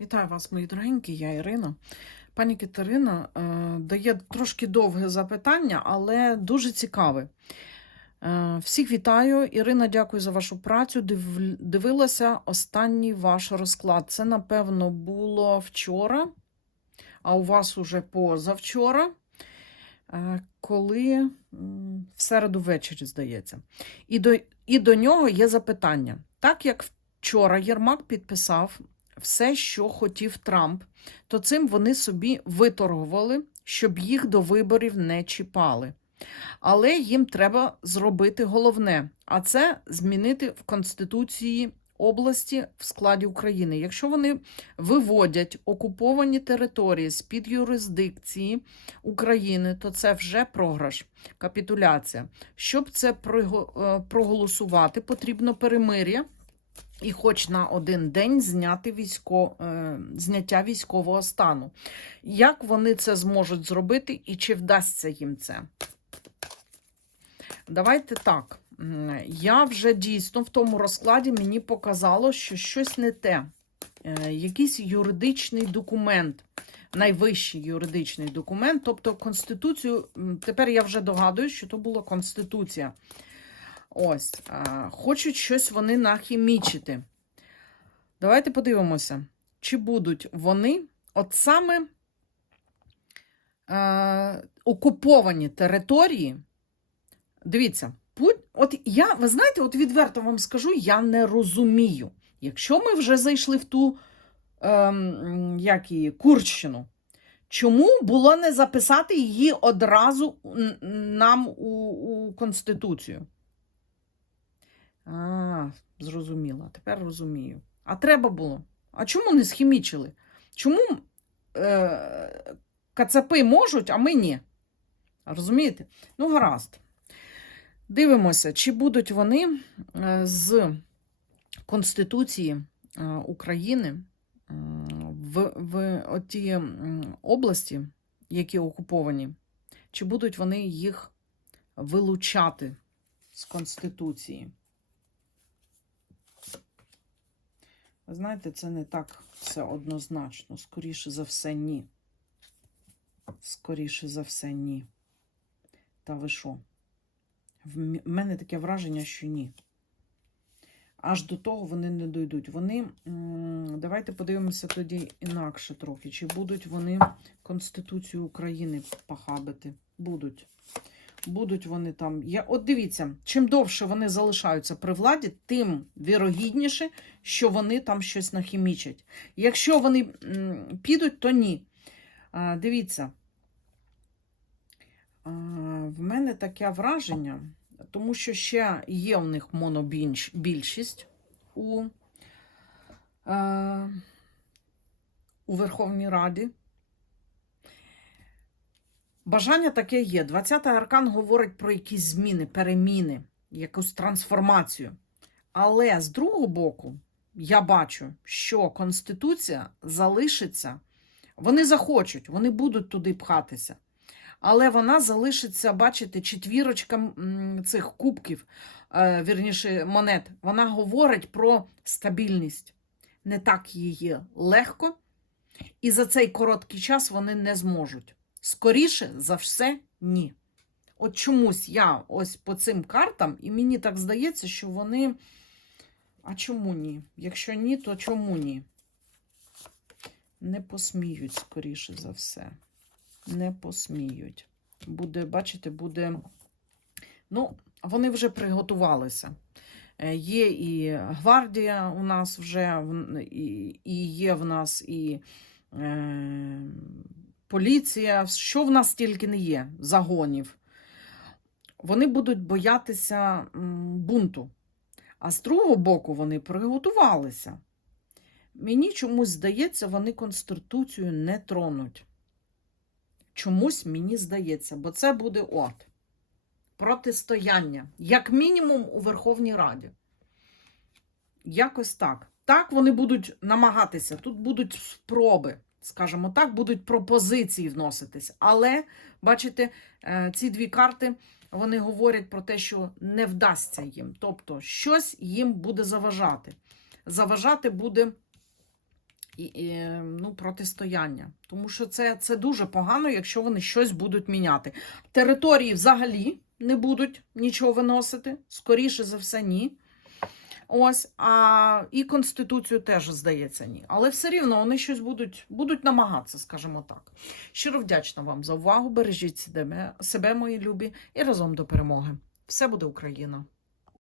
Вітаю вас, мої дорогенькі, я Ірина. Пані Катерина е, дає трошки довге запитання, але дуже цікаве. Е, всіх вітаю. Ірина, дякую за вашу працю. Див, дивилася останній ваш розклад. Це, напевно, було вчора, а у вас уже позавчора, е, коли в середу ввечері, здається. І до, і до нього є запитання. Так як вчора Єрмак підписав все, що хотів Трамп, то цим вони собі виторгували, щоб їх до виборів не чіпали. Але їм треба зробити головне, а це змінити в Конституції області в складі України. Якщо вони виводять окуповані території з-під юрисдикції України, то це вже програш, капітуляція. Щоб це е, проголосувати, потрібно перемир'я і хоч на один день зняти військо, е, зняття військового стану. Як вони це зможуть зробити і чи вдасться їм це? Давайте так. Я вже дійсно в тому розкладі мені показало, що щось не те. Е, Якийсь юридичний документ, найвищий юридичний документ, тобто Конституцію. Тепер я вже догадуюсь, що то була Конституція. Ось, а, хочуть щось вони нахімічити. Давайте подивимося, чи будуть вони от саме е, окуповані території. Дивіться, от я, ви знаєте, от відверто вам скажу, я не розумію. Якщо ми вже зайшли в ту ем, як її, Курщину, чому було не записати її одразу нам у, у Конституцію? А, зрозуміла, тепер розумію. А треба було. А чому не схімічили? Чому е, кацапи можуть, а ми ні? Розумієте? Ну, гаразд. Дивимося, чи будуть вони е, з Конституції е, України в, в оті м, області, які окуповані, чи будуть вони їх вилучати з Конституції? Знаєте, це не так все однозначно. Скоріше за все, ні. Скоріше за все, ні. Та ви що? В мене таке враження, що ні. Аж до того вони не дойдуть. Вони, давайте подивимося тоді інакше трохи. Чи будуть вони Конституцію України похабити? Будуть. Будуть вони там. Я, от дивіться, чим довше вони залишаються при владі, тим вірогідніше, що вони там щось нахімічать. Якщо вони підуть, то ні. А, дивіться. А, в мене таке враження, тому що ще є в них монобільшість у, е, у Верховній Раді. Бажання таке є. 20-й аркан говорить про якісь зміни, переміни, якусь трансформацію. Але з другого боку, я бачу, що Конституція залишиться, вони захочуть, вони будуть туди пхатися. Але вона залишиться, бачите, четвірочка цих кубків, е, вірніше, монет. Вона говорить про стабільність. Не так її легко, і за цей короткий час вони не зможуть. Скоріше за все, ні. От чомусь я ось по цим картам, і мені так здається, що вони. А чому ні? Якщо ні, то чому ні? Не посміють, скоріше за все. Не посміють. Буде, бачите, буде. Ну, вони вже приготувалися. Е, Є і гвардія у нас вже, і, є в нас і е, поліція, що в нас тільки не є, загонів. Вони будуть боятися бунту. А з другого боку, вони приготувалися. Мені чомусь здається, вони Конституцію не тронуть. Чомусь мені здається, бо це буде от. Протистояння. Як мінімум у Верховній Раді. Якось так. Так вони будуть намагатися. Тут будуть спроби, скажімо так, будуть пропозиції вноситись. Але, бачите, е, ці дві карти вони говорять про те, що не вдасться їм. Тобто, щось їм буде заважати. Заважати буде ну, протистояння. Тому що це, це дуже погано, якщо вони щось будуть міняти. Території взагалі не будуть нічого виносити, скоріше за все, ні. Ось, а і Конституцію теж, здається, ні. Але все рівно вони щось будуть, будуть намагатися, скажімо так. Щиро вдячна вам за увагу. Бережіть себе, мої любі, і разом до перемоги. Все буде Україна!